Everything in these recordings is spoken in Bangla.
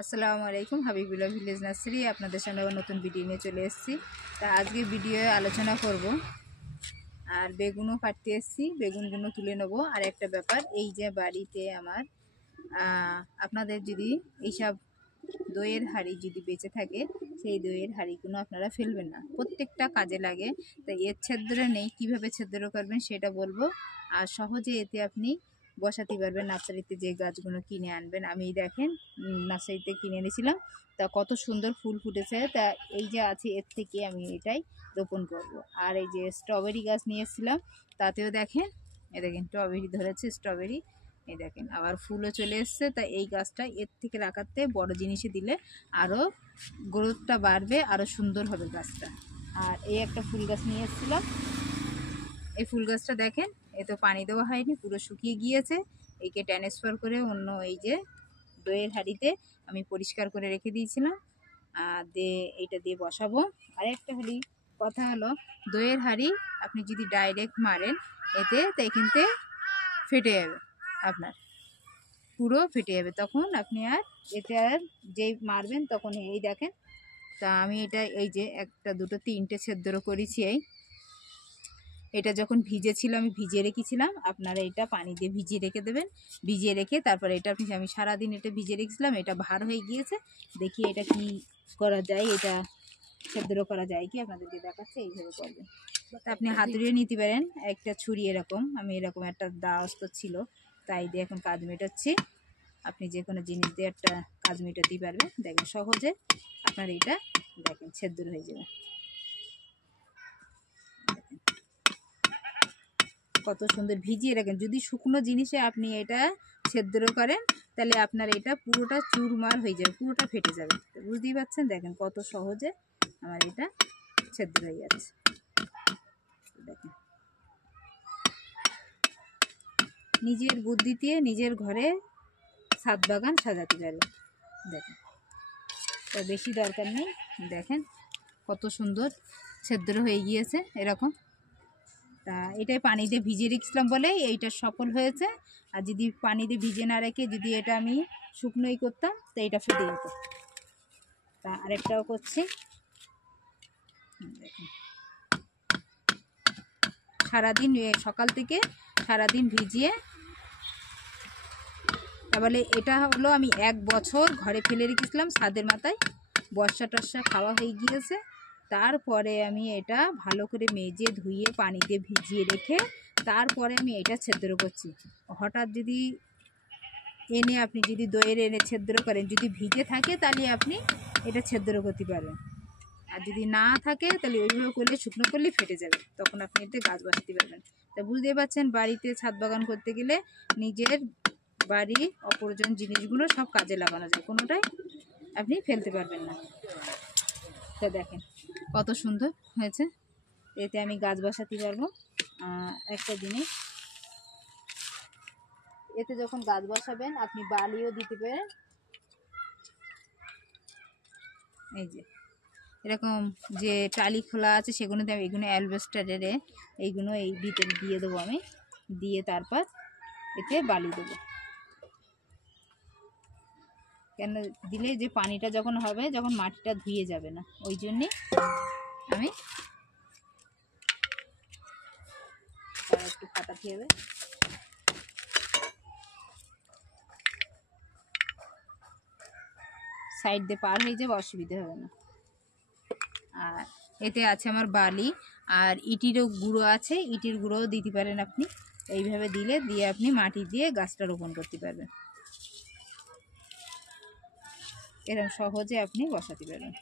আসসালামু আলাইকুম, হাবিবুল্লাহ ভিলেজ নার্সারি আপনাদের সামনে নতুন ভিডিও নিয়ে চলে এসেছি। তা আজকে ভিডিও আলোচনা করব আর বেগুনও কাটতে এসেছি, বেগুনগুলো তুলে নেব। আর একটা ব্যাপার, এই যে বাড়িতে আমার আপনাদের যদি এইসব দইয়ের হাঁড়ি যদি বেঁচে থাকে, সেই দইয়ের হাঁড়িগুলো আপনারা ফেলবেন না, প্রত্যেকটা কাজে লাগে। তাই এর ছিদ্র নেই, কিভাবে ছিদ্র করবেন সেটা বলবো। আর সহজে এতে আপনি বসাতে পারবেন নার্সারিতে যে গাছগুলো কিনে আনবেন। আমি দেখেন নার্সারিতে কিনে এনেছিলাম, তা কত সুন্দর ফুল ফুটেছে। তা এই যে আছে এর থেকে আমি এটাই রোপণ করব। আর এই যে স্ট্রবেরি গাছ নিয়ে এসেছিলাম, তাতেও দেখেন স্ট্রবেরি ধরেছে, স্ট্রবেরি এই দেখেন আবার ফুলও চলে এসছে। তা এই গাছটা এর থেকে রাখাতে বড় জিনিসে দিলে আরও গ্রোথটা বাড়বে, আরও সুন্দর হবে গাছটা। আর এই একটা ফুল গাছ নিয়ে এসেছিলাম, এই ফুল গাছটা দেখেন এ তো পানি দেওয়া হয়নি, পুরো শুকিয়ে গিয়েছে। একে ট্রান্সফার করে অন্য এই যে দইয়ের হাঁড়িতে আমি পরিষ্কার করে রেখে দিয়েছিলাম, আর এইটা দিয়ে বসাবো। আর একটা কথা হলো, দইয়ের হাঁড়ি আপনি যদি ডাইরেক্ট মারেন এতে, তাই কিন্তু ফেটে যাবে, আপনার পুরো ফেটে যাবে। তখন আপনি আর এতে আর যেই মারবেন তখন এই দেখেন। তা আমি এটা এই যে একটা দুটো তিনটে ছিদ্র করেছি। এটা যখন ভিজে ছিল আমি ভিজিয়ে রেখেছিলাম, আপনারা এটা পানি দিয়ে ভিজিয়ে রেখে দেবেন। ভিজিয়ে রেখে তারপরে এটা আমি সারাদিন এটা ভিজিয়ে রেখেছিলাম, এটা ভার হয়ে গিয়েছে। দেখি এটা কি করা যায়, এটা ছিদ্র করা যায় কি আপনাদেরকে দেখাচ্ছে। এইভাবে করবেন, তা আপনি হাতুড়িও নিতে পারেন, একটা ছুরি এরকম। আমি এরকম একটা দাস্ত ছিল, তাই দিয়ে এখন কাজ মেটাচ্ছি। আপনি যে কোনো জিনিস দিয়ে একটা কাজ মেটাতেই পারবেন। দেখেন সহজে আপনার এটা দেখেন ছিদ্র হয়ে যাবে। কত সুন্দর ভিজিয়ে রাখেন। যদি শুকনো জিনিসে আপনি এটা ছিদ্র করেন তাহলে আপনার এটা পুরোটা চুরমার হয়ে যাবে, পুরোটা ফেটে যাবে। বুঝতেই পারছেন, দেখেন কত সহজে আমার এটা ছিদ্র হয়ে যাচ্ছে। দেখেন নিজের বুদ্ধি দিয়ে নিজের ঘরে ছাদ বাগান সাজাতে পারবে। দেখেন তা বেশি দরকার নেই, দেখেন কত সুন্দর ছিদ্র হয়ে গিয়েছে এরকম। তা এটাই পানি দিয়ে ভিজিয়ে রেখেছিলাম বলে এইটা সফল হয়েছে। আর যদি পানি দিয়ে ভিজে না রেখে যদি এটা আমি শুকনোই করতাম তো এটা ফেটে যেত। তা আরেকটাও করছি, দেখুন সারাদিন সকাল থেকে সারাদিন ভিজিয়ে, তাহলে এটা হলো আমি 1 বছর ঘরে ফেলে রেখেছিলাম ছাদের মাথায়। বর্ষা টর্ষা খাওয়া হয়ে গিয়েছে, তারপরে আমি এটা ভালো করে মেজে ধুয়ে পানি দিয়ে ভিজিয়ে রেখে তারপরে আমি এটা ছিদ্র করছি। হঠাৎ যদি এনে আপনি যদি দইয়ের এনে ছিদ্র করেন, যদি ভিজে থাকে তাহলে আপনি এটা ছিদ্র করতে পারবেন। আর যদি না থাকে তাহলে ওইভাবে করলে শুকনো করলে ফেটে যাবে, তখন আপনি এতে গাছ বসাতে পারবেন। তা বুঝতেই পারছেন, বাড়িতে ছাদ বাগান করতে গেলে নিজের বাড়ি অপ্রয়োজন জিনিসগুলো সব কাজে লাগানো যায়, কোনোটাই আপনি ফেলতে পারবেন না। তো দেখেন কত সুন্দর হয়েছে, এতে আমি গাছ বসাতে পারবো। একটা জিনিস, এতে যখন গাছ বসাবেন আপনি বালিও দিতে পারেন। এই যে এরকম যে টালি খোলা আছে সেগুলোতে এগুলো অ্যালবেস্টারের এইগুলো এই ভিতরে দিয়ে দেবো আমি, দিয়ে তারপর এতে বালি দেবো। কেন দিলে যে পানিটা যখন হবে, যখন মাটিটা ধুয়ে যাবে না, ওই জন্যে আমি একটু ফাটাতে হবে। সাইড দিয়ে পার হয়ে যাবে, অসুবিধা হবে না। আর এতে আছে আমার বালি, আর ইটিরও গুঁড়ো আছে, ইটির গুঁড়োও দিতে পারেন আপনি। এইভাবে দিয়ে আপনি মাটি দিয়ে গাছটা রোপণ করতে পারবেন। এরকম সহজে আপনি বসাতে পারবেন।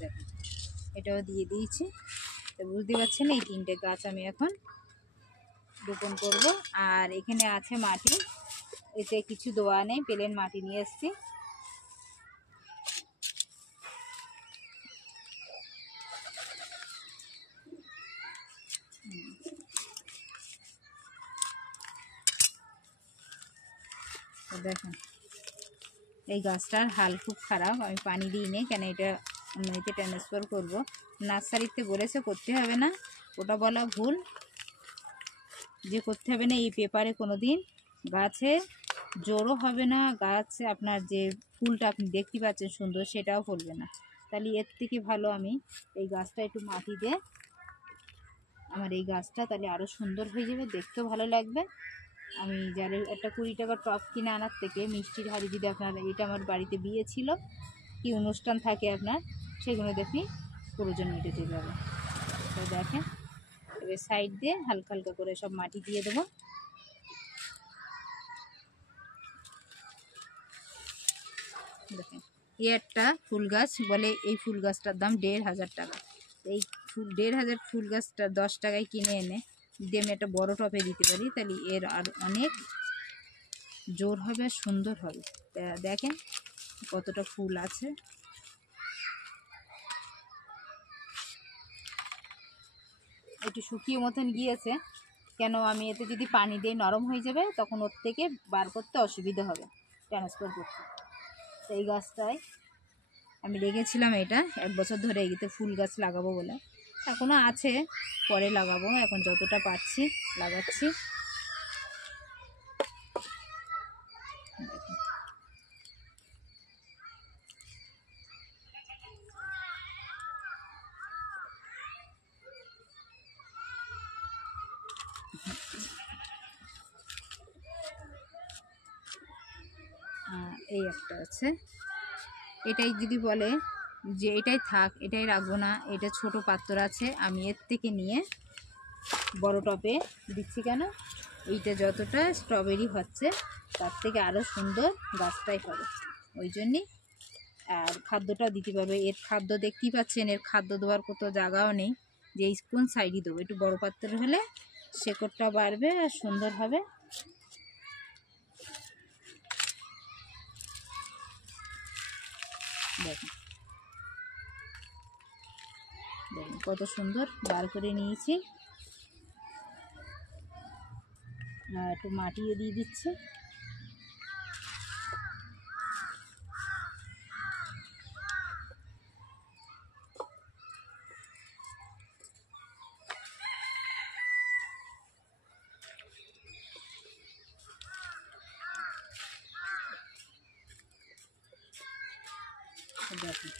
দেখেন এটাও দিয়ে দিয়েছি। তো বুঝতে পারছেন, এই 3টে গাছ আমি এখন রোপণ করব। আর এখানে আছে মাটি, এতে কিছু দেওয়া নেই, প্লেন মাটি নিয়ে এসেছি। দেখেন এই গাছটার হাল খুব খারাপ, আমি পানি দিই নি, কেন এটা অন্যতে ট্রান্সফার করব। নার্সারিতে বলেছে করতে হবে না, ওটা বলা ভুল, যে করতে হবে না। এই পেপারে কোনো দিন গাছে জোরও হবে না, গাছ আপনার যে ফুলটা আপনি দেখতে পাচ্ছেন সুন্দর সেটাও ফলবে না। তাহলে এর থেকে ভালো আমি এই গাছটা একটু মাটি দিয়ে, আমার এই গাছটা তাহলে আরও সুন্দর হয়ে যাবে, দেখতেও ভালো লাগবে। আমি যারা একটা 20 টাকার টব কিনে আনার থেকে মিষ্টির হাড়ি, যদি আপনার এটা আমার বাড়িতে বিয়ে ছিল কি অনুষ্ঠান থাকে আপনার, সেগুলো দেখি প্রয়োজন মিটে যাবে। তো দেখেন এবার সাইড দিয়ে হালকা হালকা করে সব মাটি দিয়ে দেবো। দেখেন এই একটা ফুল গাছ, বলে এই ফুল গাছটার দাম 1500 টাকা। এই 1500 ফুল গাছটা 10 টাকায় কিনে এনে যদি আমি একটা বড় টপে দিতে পারি, তাহলে এর আর অনেক জোর হবে, সুন্দর হবে। দেখেন কতটা ফুল আছে। একটু শুকিয়ে মতন গিয়েছে, কেন আমি এতে যদি পানি দিয়ে নরম হয়ে যাবে, তখন ওর থেকে বার করতে অসুবিধা হবে, ট্রান্সফার করতে। তো এই গাছটায় আমি রেখেছিলাম, এটা 1 বছর ধরে এগিতে ফুল গাছ লাগাবো বলে, এখনও আছে, পরে লাগাবো, এখন যতটা পারছি লাগাচ্ছি। এই একটা আছে, এটাই যদি বলে যে এটাই থাক, এটাই রাখবো না, এটা ছোট পাত্র আছে, আমি এর থেকে নিয়ে বড় টপে দিচ্ছি। কেন, এইটা যতটা স্ট্রবেরি হচ্ছে তার থেকে আরও সুন্দর গাছটাই হবে, ওই জন্যই। আর খাদ্যটাও দিতে পারবে, এর খাদ্য দেখতেই পাচ্ছেন, এর খাদ্য দেওয়ার কোথাও জায়গাও নেই, যে কোন সাইডই দেবো। একটু বড় পাত্র হলে শেকড়টা বাড়বে আর সুন্দর হবে। দেখুন দেখুন কত সুন্দর বার করে নিয়েছি। একটু মাটিও দিয়ে দিচ্ছি। দেখুন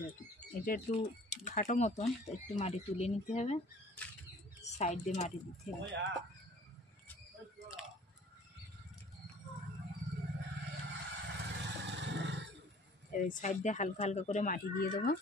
দেখুন এটা একটু ঘাটো মতন, একটু মাটি তুলে নিতে হবে, সাইড দিয়ে মাটি দিতে হবে। এই সাইড দিয়ে হালকা হালকা করে মাটি দিয়ে দেবো।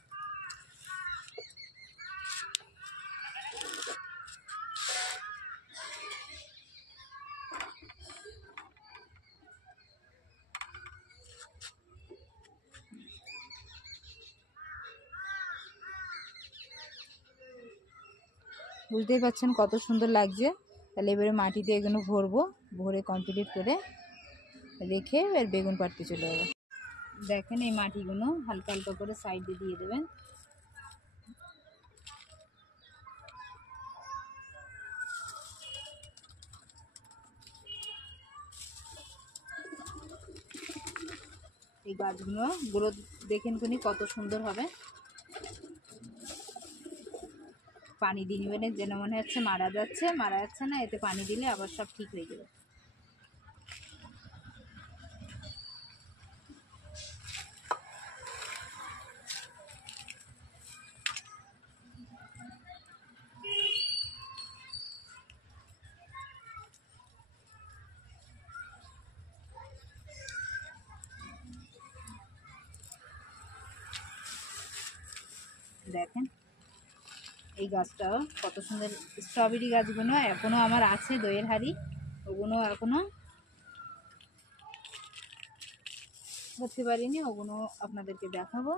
বুঝতেই পারছেন কত সুন্দর লাগছে। তাহলে এবারে মাটি দিয়ে এগুলো ভরবো, ভরে কমপ্লিট করে রেখে এবার বেগুন পাড়তে চলে যাবো। দেখেন এই মাটিগুলো হালকা হালকা করে সাইডে দিয়ে দেবেন। এই গাছগুলো গ্রোথ দেখেন কোনি কত সুন্দর হবে। পানি দিয়ে নেবেন, যেন মনে হচ্ছে মারা যাচ্ছে না, এতে পানি দিলে আবার সব ঠিক হয়ে যাবে। দেখেন এই গাছটাও কত সুন্দর। স্ট্রবেরি গাছগুলো এখনও আমার আছে, দইয়ের হাঁড়ি, ওগুলো এখনও করতে পারিনি, ওগুলো আপনাদেরকে দেখাবো।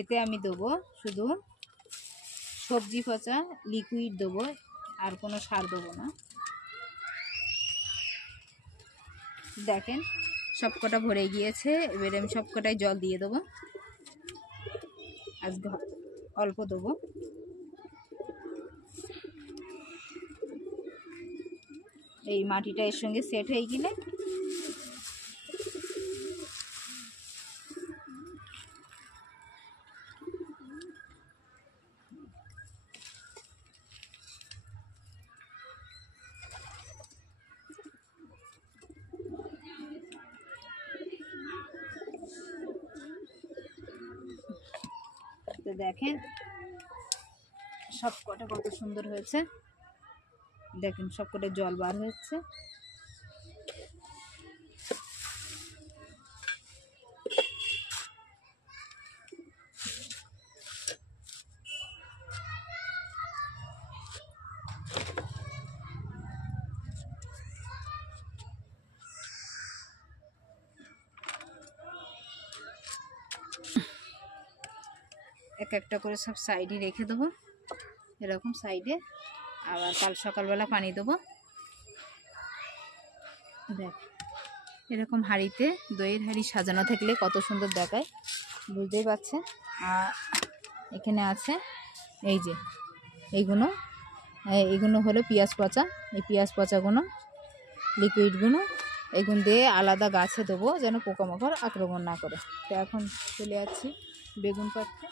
এতে আমি দেবো শুধু সবজি পচা লিকুইড দেবো, আর কোনো সার দেবো না। দেখেন সবকটা ভরে গিয়েছে, এবারে আমি সবকটাই জল দিয়ে দেবো। আজকে অল্প দেবো। এই মাটিটা এর সঙ্গে সেট হয়ে গেলে তো দেখেন সবকটা কত সুন্দর হয়েছে। দেখেন সবকটা জল বার হচ্ছে। এক একটা করে সব সাইডে রেখে দেবো, এরকম সাইডে। আবার কাল সকালবেলা পানি দেবো। দেখ এরকম হাঁড়িতে দইয়ের হাঁড়ি সাজানো থাকলে কত সুন্দর দেখায়, বুঝতেই পারছে। আর এখানে আছে এই যে এইগুলো হলো পেঁয়াজ পচা। এই পেঁয়াজ পচাগুলো লিকুইডগুলো এগুলো দিয়ে আলাদা গাছে দেবো যেন পোকামাকড় আক্রমণ না করে। তো এখন চলে যাচ্ছি বেগুন পাড়তে।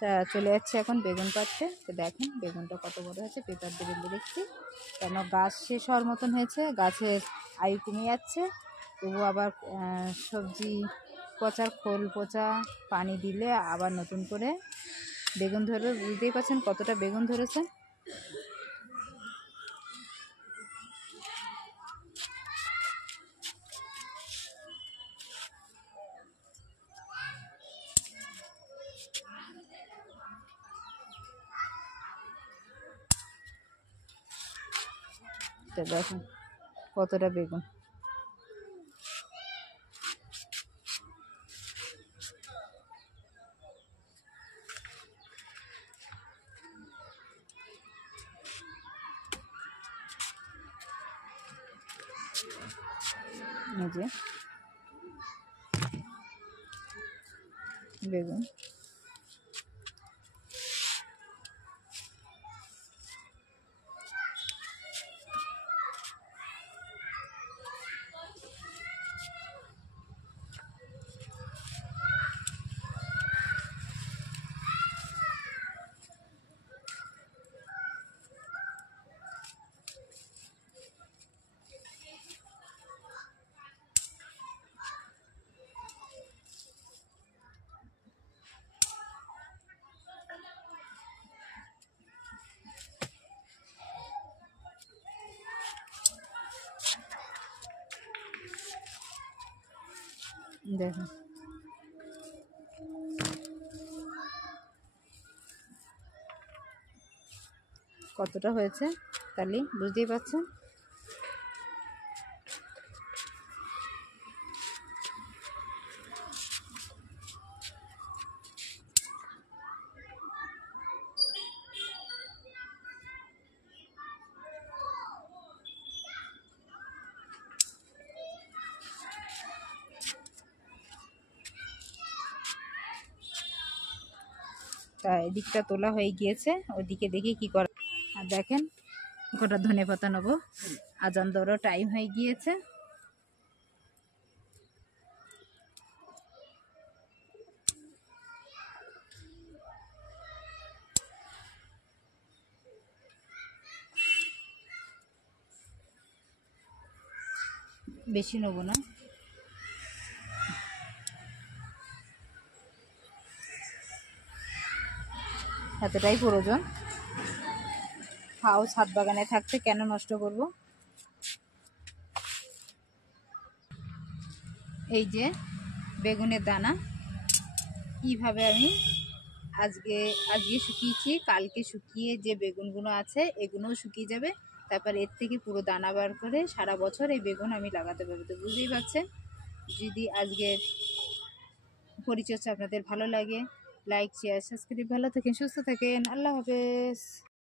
তা চলে যাচ্ছে এখন বেগুন পাড়তে। তো দেখেন বেগুনটা কত বড় হয়েছে, পেপার দিয়ে বেঁধে দেখছি। কেন গাছ শেষ হওয়ার মতন হয়েছে, গাছের আয়ু কমে যাচ্ছে। তবু আবার সবজি পচার খোল পচা পানি দিলে আবার নতুন করে বেগুন ধরে, বুঝতেই পারছেন কতটা বেগুন ধরেছে। তো দেখুন কতটা বেগুন। এই যে বেগুন। দেখুন কতটা হয়েছে, তাহলে বুঝতেই পারছেন। তা এদিকটা তোলা হয়ে গিয়েছে, ওইদিকে দেখি কি করা। আর দেখেন কটা ধনেপাতা নেবো, আজান দেওয়ারও টাইম হয়ে গিয়েছে। বেশি নেবো না, এতটাই প্রয়োজন। খাও, ছাদ বাগানে থাকতে কেন নষ্ট করব। এই যে বেগুনের দানা কিভাবে আমি আজকে শুকিয়েছি, কালকে শুকিয়ে যে বেগুনগুলো আছে এগুলোও শুকিয়ে যাবে। তারপর এর থেকে পুরো দানা বার করে সারা বছর এই বেগুন আমি লাগাতে পারবো। তো বুঝতেই পারছেন, যদি আজকের পরিচর্যা আপনাদের ভালো লাগে, লাইক শেয়ার সাবস্ক্রাইব, ভালো থাকেন সুস্থ থাকেন, আল্লাহ হাফেজ।